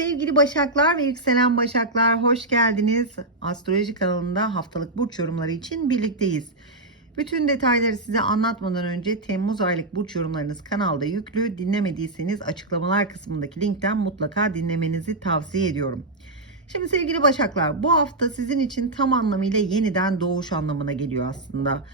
Sevgili Başaklar ve yükselen Başaklar hoş geldiniz. Astroloji kanalında haftalık burç yorumları için birlikteyiz. Bütün detayları size anlatmadan önce Temmuz aylık burç yorumlarınız kanalda yüklü. Dinlemediyseniz açıklamalar kısmındaki linkten mutlaka dinlemenizi tavsiye ediyorum. Şimdi sevgili Başaklar bu hafta sizin için tam anlamıyla yeniden doğuş anlamına geliyor aslında.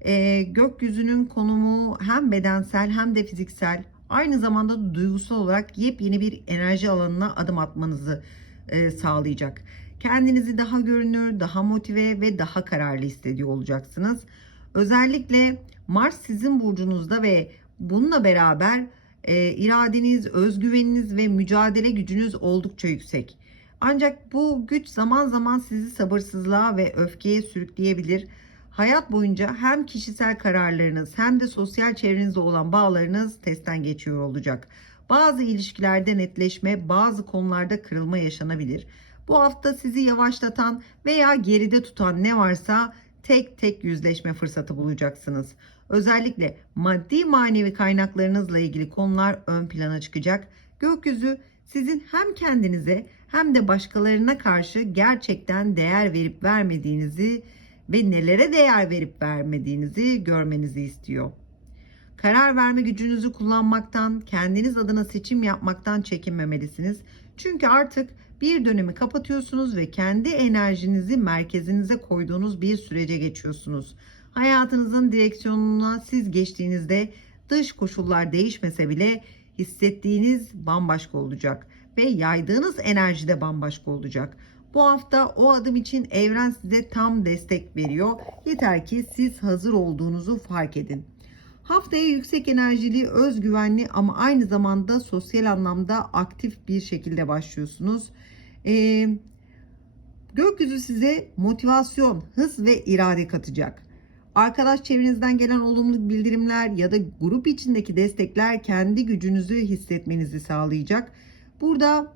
Ee, gökyüzünün konumu hem bedensel hem de fiziksel aynı zamanda da duygusal olarak yepyeni bir enerji alanına adım atmanızı e, sağlayacak. Kendinizi daha görünür, daha motive ve daha kararlı hissediyor olacaksınız. Özellikle Mars sizin burcunuzda ve bununla beraber e, iradeniz, özgüveniniz ve mücadele gücünüz oldukça yüksek. Ancak bu güç zaman zaman sizi sabırsızlığa ve öfkeye sürükleyebilir. Hayat boyunca hem kişisel kararlarınız hem de sosyal çevrenizle olan bağlarınız testten geçiyor olacak. Bazı ilişkilerde netleşme, bazı konularda kırılma yaşanabilir. Bu hafta sizi yavaşlatan veya geride tutan ne varsa tek tek yüzleşme fırsatı bulacaksınız. Özellikle maddi manevi kaynaklarınızla ilgili konular ön plana çıkacak. Gökyüzü sizin hem kendinize hem de başkalarına karşı gerçekten değer verip vermediğinizi ve nelere değer verip vermediğinizi görmenizi istiyor. Karar verme gücünüzü kullanmaktan, kendiniz adına seçim yapmaktan çekinmemelisiniz. Çünkü artık bir dönemi kapatıyorsunuz ve kendi enerjinizi merkezinize koyduğunuz bir sürece geçiyorsunuz. Hayatınızın direksiyonuna siz geçtiğinizde dış koşullar değişmese bile hissettiğiniz bambaşka olacak ve yaydığınız enerji de bambaşka olacak. Bu hafta o adım için evren size tam destek veriyor. Yeter ki siz hazır olduğunuzu fark edin. Haftaya yüksek enerjili, özgüvenli ama aynı zamanda sosyal anlamda aktif bir şekilde başlıyorsunuz. Ee, gökyüzü size motivasyon, hız ve irade katacak. Arkadaş çevrenizden gelen olumlu bildirimler ya da grup içindeki destekler kendi gücünüzü hissetmenizi sağlayacak. Burada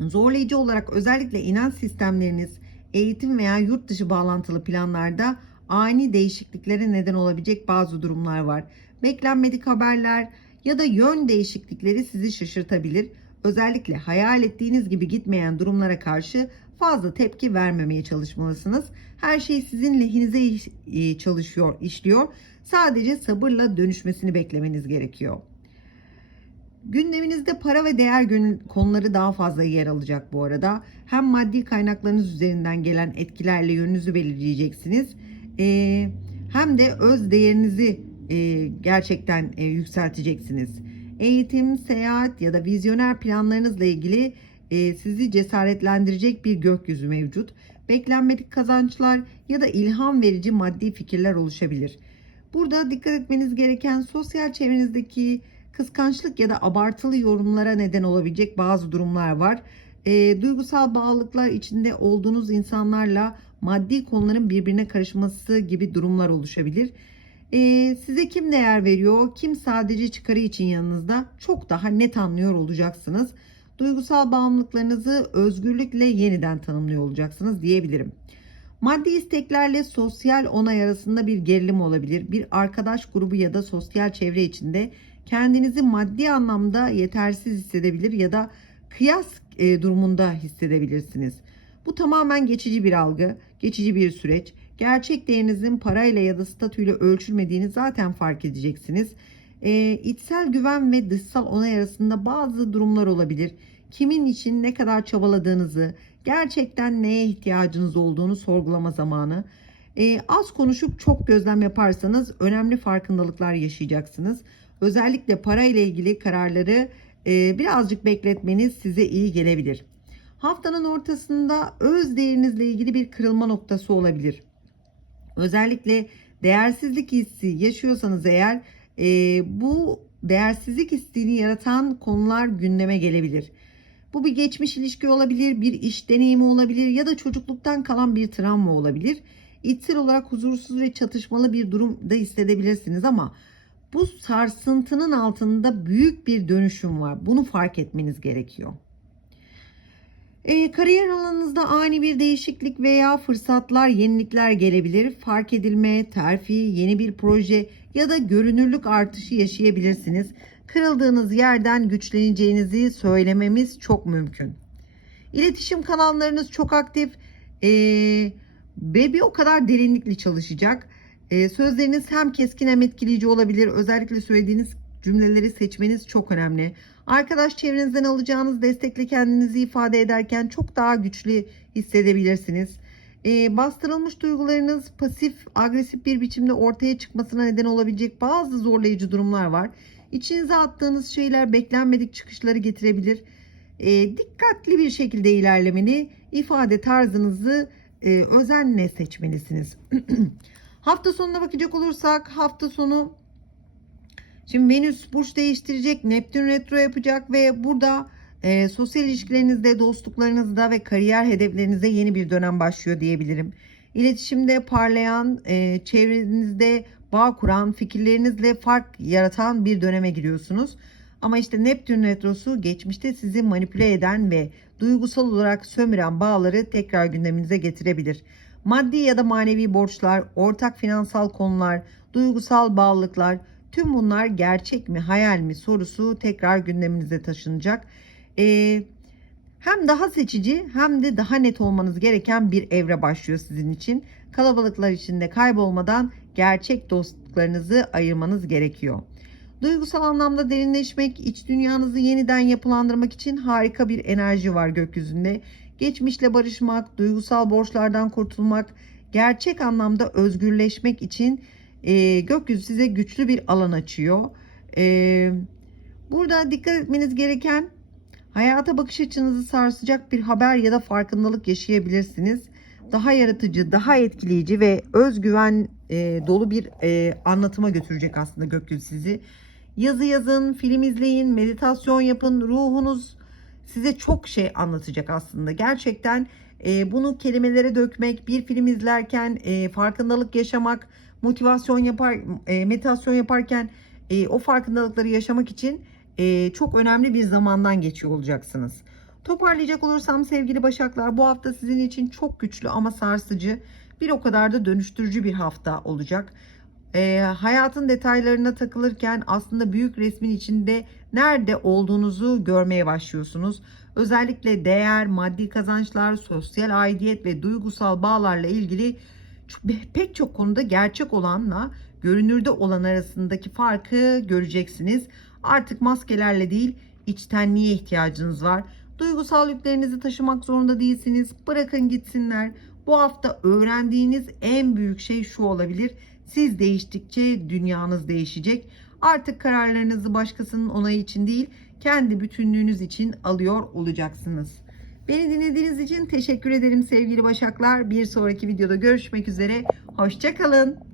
zorlayıcı olarak özellikle inanç sistemleriniz, eğitim veya yurt dışı bağlantılı planlarda ani değişikliklere neden olabilecek bazı durumlar var. Beklenmedik haberler ya da yön değişiklikleri sizi şaşırtabilir. Özellikle hayal ettiğiniz gibi gitmeyen durumlara karşı fazla tepki vermemeye çalışmalısınız. Her şey sizin lehinize e, çalışıyor, işliyor. Sadece sabırla dönüşmesini beklemeniz gerekiyor. Gündeminizde para ve değer konuları daha fazla yer alacak bu arada. Hem maddi kaynaklarınız üzerinden gelen etkilerle yönünüzü belirleyeceksiniz. Ee, hem de öz değerinizi e, gerçekten e, yükselteceksiniz. Eğitim, seyahat ya da vizyoner planlarınızla ilgili e, sizi cesaretlendirecek bir gökyüzü mevcut. Beklenmedik kazançlar ya da ilham verici maddi fikirler oluşabilir. Burada dikkat etmeniz gereken sosyal çevrenizdeki kıskançlık ya da abartılı yorumlara neden olabilecek bazı durumlar var. E, duygusal bağlılıklar içinde olduğunuz insanlarla maddi konuların birbirine karışması gibi durumlar oluşabilir. E, size kim değer veriyor, kim sadece çıkarı için yanınızda çok daha net anlıyor olacaksınız. Duygusal bağımlılıklarınızı özgürlükle yeniden tanımlıyor olacaksınız diyebilirim. Maddi isteklerle sosyal onay arasında bir gerilim olabilir. Bir arkadaş grubu ya da sosyal çevre içinde kendinizi maddi anlamda yetersiz hissedebilir ya da kıyas e, durumunda hissedebilirsiniz. Bu tamamen geçici bir algı, geçici bir süreç. Gerçek değerinizin parayla ya da statüyle ölçülmediğini zaten fark edeceksiniz. E, içsel güven ve dışsal onay arasında bazı durumlar olabilir. Kimin için ne kadar çabaladığınızı, gerçekten neye ihtiyacınız olduğunu sorgulama zamanı. E, az konuşup çok gözlem yaparsanız önemli farkındalıklar yaşayacaksınız. Özellikle para ile ilgili kararları e, birazcık bekletmeniz size iyi gelebilir. Haftanın ortasında öz değerinizle ilgili bir kırılma noktası olabilir. Özellikle değersizlik hissi yaşıyorsanız eğer e, bu değersizlik hissini yaratan konular gündeme gelebilir. Bu bir geçmiş ilişki olabilir, bir iş deneyimi olabilir ya da çocukluktan kalan bir travma olabilir. İçsel olarak huzursuz ve çatışmalı bir durum da hissedebilirsiniz ama bu sarsıntının altında büyük bir dönüşüm var. Bunu fark etmeniz gerekiyor. E, kariyer alanınızda ani bir değişiklik veya fırsatlar, yenilikler gelebilir. Fark edilme, terfi, yeni bir proje ya da görünürlük artışı yaşayabilirsiniz. kırıldığınız yerden güçleneceğinizi söylememiz çok mümkün. İletişim kanallarınız çok aktif ee, ve o kadar derinlikli çalışacak. Ee, sözleriniz hem keskin hem etkileyici olabilir. Özellikle söylediğiniz cümleleri seçmeniz çok önemli. Arkadaş çevrenizden alacağınız destekle kendinizi ifade ederken çok daha güçlü hissedebilirsiniz. Ee, bastırılmış duygularınız pasif, agresif bir biçimde ortaya çıkmasına neden olabilecek bazı zorlayıcı durumlar var. İçinize attığınız şeyler beklenmedik çıkışları getirebilir. Ee, dikkatli bir şekilde ilerlemeni, ifade tarzınızı e, özenle seçmelisiniz. hafta sonuna bakacak olursak hafta sonu şimdi Venüs burç değiştirecek, Neptün retro yapacak ve burada e, sosyal ilişkilerinizde, dostluklarınızda ve kariyer hedeflerinizde yeni bir dönem başlıyor diyebilirim. İletişimde parlayan, e, çevrenizde bağ kuran, fikirlerinizle fark yaratan bir döneme giriyorsunuz. Ama işte Neptün retrosu geçmişte sizi manipüle eden ve duygusal olarak sömüren bağları tekrar gündeminize getirebilir. Maddi ya da manevi borçlar, ortak finansal konular, duygusal bağlılıklar tüm bunlar gerçek mi hayal mi sorusu tekrar gündeminize taşınacak. Ee, hem daha seçici hem de daha net olmanız gereken bir evre başlıyor sizin için. Kalabalıklar içinde kaybolmadan gerçek dostluklarınızı ayırmanız gerekiyor. Duygusal anlamda derinleşmek, iç dünyanızı yeniden yapılandırmak için harika bir enerji var gökyüzünde. Geçmişle barışmak, duygusal borçlardan kurtulmak, gerçek anlamda özgürleşmek için e, gökyüzü size güçlü bir alan açıyor. E, burada dikkat etmeniz gereken hayata bakış açınızı sarsacak bir haber ya da farkındalık yaşayabilirsiniz. Daha yaratıcı, daha etkileyici ve özgüven e, dolu bir e, anlatıma götürecek aslında gökyüzü sizi. Yazı yazın, film izleyin, meditasyon yapın. Ruhunuz size çok şey anlatacak aslında. Gerçekten e, bunu kelimelere dökmek, bir film izlerken e, farkındalık yaşamak, motivasyon yapar, e, meditasyon yaparken e, o farkındalıkları yaşamak için e, çok önemli bir zamandan geçiyor olacaksınız. Toparlayacak olursam sevgili Başaklar bu hafta sizin için çok güçlü ama sarsıcı bir o kadar da dönüştürücü bir hafta olacak. E, hayatın detaylarına takılırken aslında büyük resmin içinde nerede olduğunuzu görmeye başlıyorsunuz. Özellikle değer, maddi kazançlar, sosyal aidiyet ve duygusal bağlarla ilgili pek çok konuda gerçek olanla görünürde olan arasındaki farkı göreceksiniz. Artık maskelerle değil içtenliğe ihtiyacınız var. Duygusal yüklerinizi taşımak zorunda değilsiniz. Bırakın gitsinler. Bu hafta öğrendiğiniz en büyük şey şu olabilir. Siz değiştikçe dünyanız değişecek. Artık kararlarınızı başkasının onayı için değil, kendi bütünlüğünüz için alıyor olacaksınız. Beni dinlediğiniz için teşekkür ederim sevgili Başaklar. Bir sonraki videoda görüşmek üzere. Hoşçakalın.